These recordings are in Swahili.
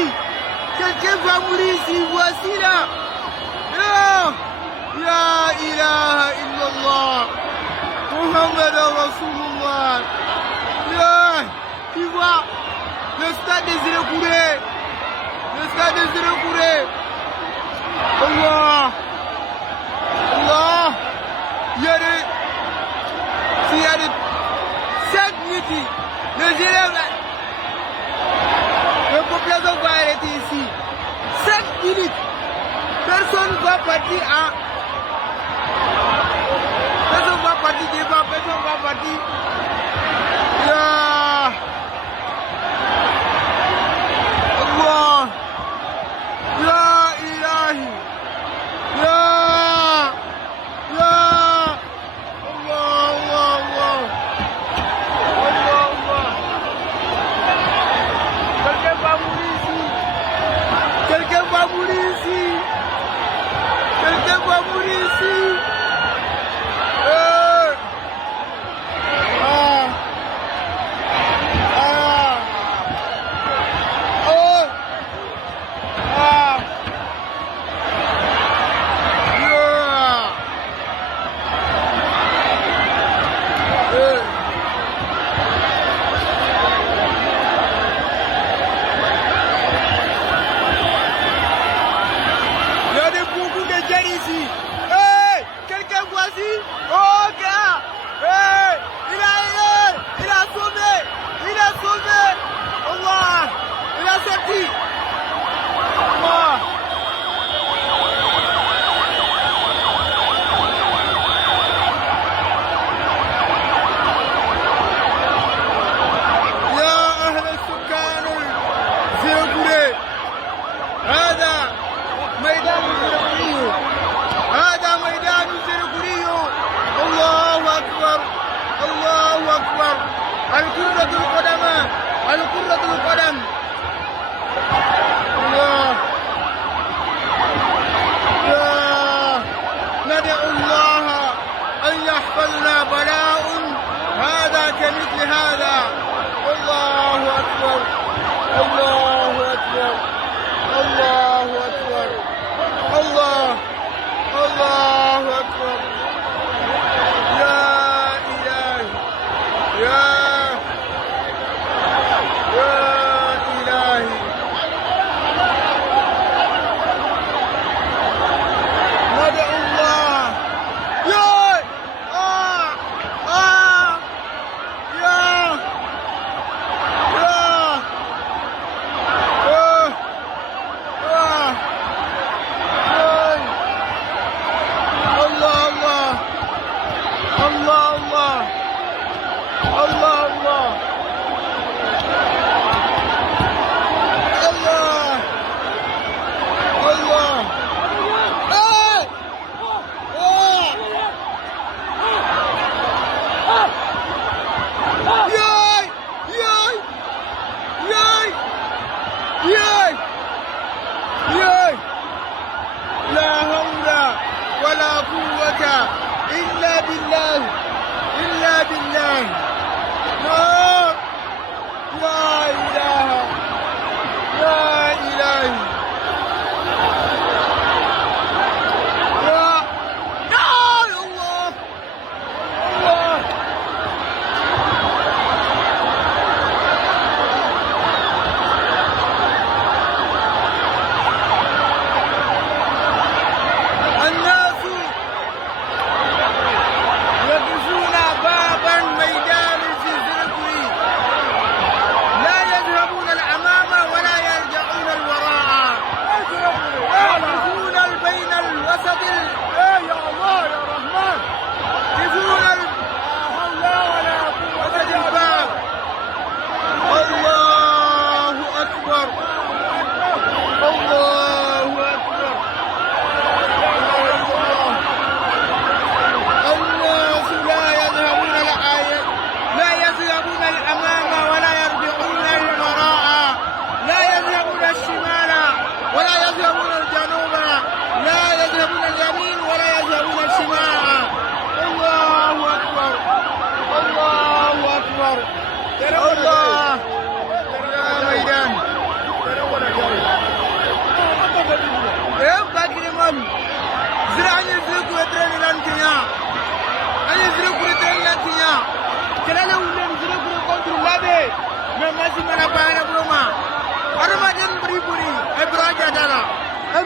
ici. Quelqu'un va mourir ici. Voici là. Non. La ilaha illallah. Muhammad Rasulullah. Là, tu vois, le stade des Zéro-Kouré. Le stade des Zéro-Kouré. Allah. Allah. Il y a des 5 minutes, les élèves, la population va arrêter ici. 5 minutes. Personne ne va partir à... Personne ne va partir devant, personne ne va partir... Ya Allah. Ya ilahi. Ya quelqu'un va mourir ici. Quelqu'un va mourir ici. Ici. Hey, quelqu'un voici? Oh gars, hey, il a sauvé, Allah, il a sorti. Allah. يا أهل السكان الزيرو-كورé هذا ميدان الزيرو-كورé. هذا ميدان الزيرو-كورé. الله أكبر الله أكبر. الكرة القدم الكرة القدم. الله ندعو الله أن يحفظنا بلاء هذا كمثل هذا. الله أكبر الله أكبر الله أكبر الله الله أكبر. يا إلهي يا إلهي. ندعو الله. يا لا حول ولا قوة إلا بالله إلا بالله. لا إله لا إله. الناس يقفون بابا ميدان الزيرو-كورé mais masi mana bayna broma arma den buri e braja dara e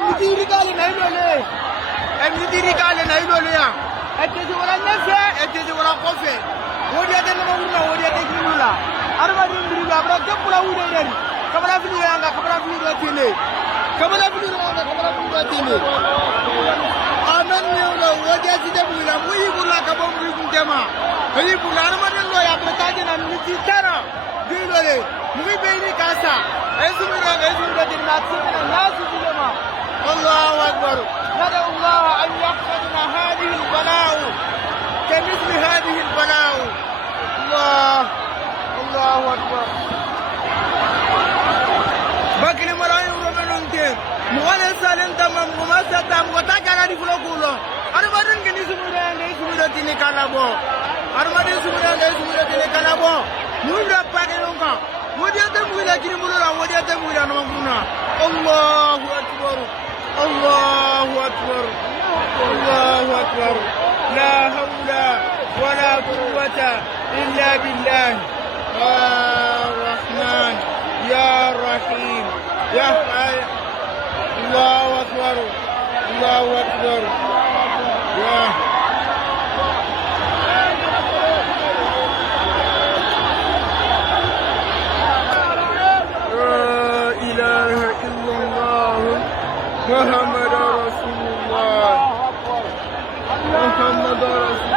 midiri kale na ilole ya e te wala nefe e te wala kofe wodi ade no wurna wodi ade kinula arma den buri ba bra kepula wude den kamala fili yanga kamala fili do tele kamala fili do tele amen ne wodi ade de bula muyi bula ka bom ri kuntema yi bula arma den lo ya pretaje na miti tara dilole muyi beini kasa ezumira din matsina nasu dilema Allahu akbar ندعو الله أن يحفظنا هذه البلاء كمثل هذه البلاء الله أكبر بكل مرايو رمضانته مغالي سالن تمام مماسة تام وتاكنا دي فلوكولو أربعين كني سميرة تيني كلامو أربعين سميرة تيني كلامو مولى باكلونكا وديا تمويلا كريم بلورا وديا تمويلا نمكونا الله أكبر الله أكبر الله أكبر لا حول ولا قوة إلا بالله يا الرحمن يا الرحيم يا حي الله أكبر الله أكبر يا إله إلا الله محمد رسول الله محمد رسول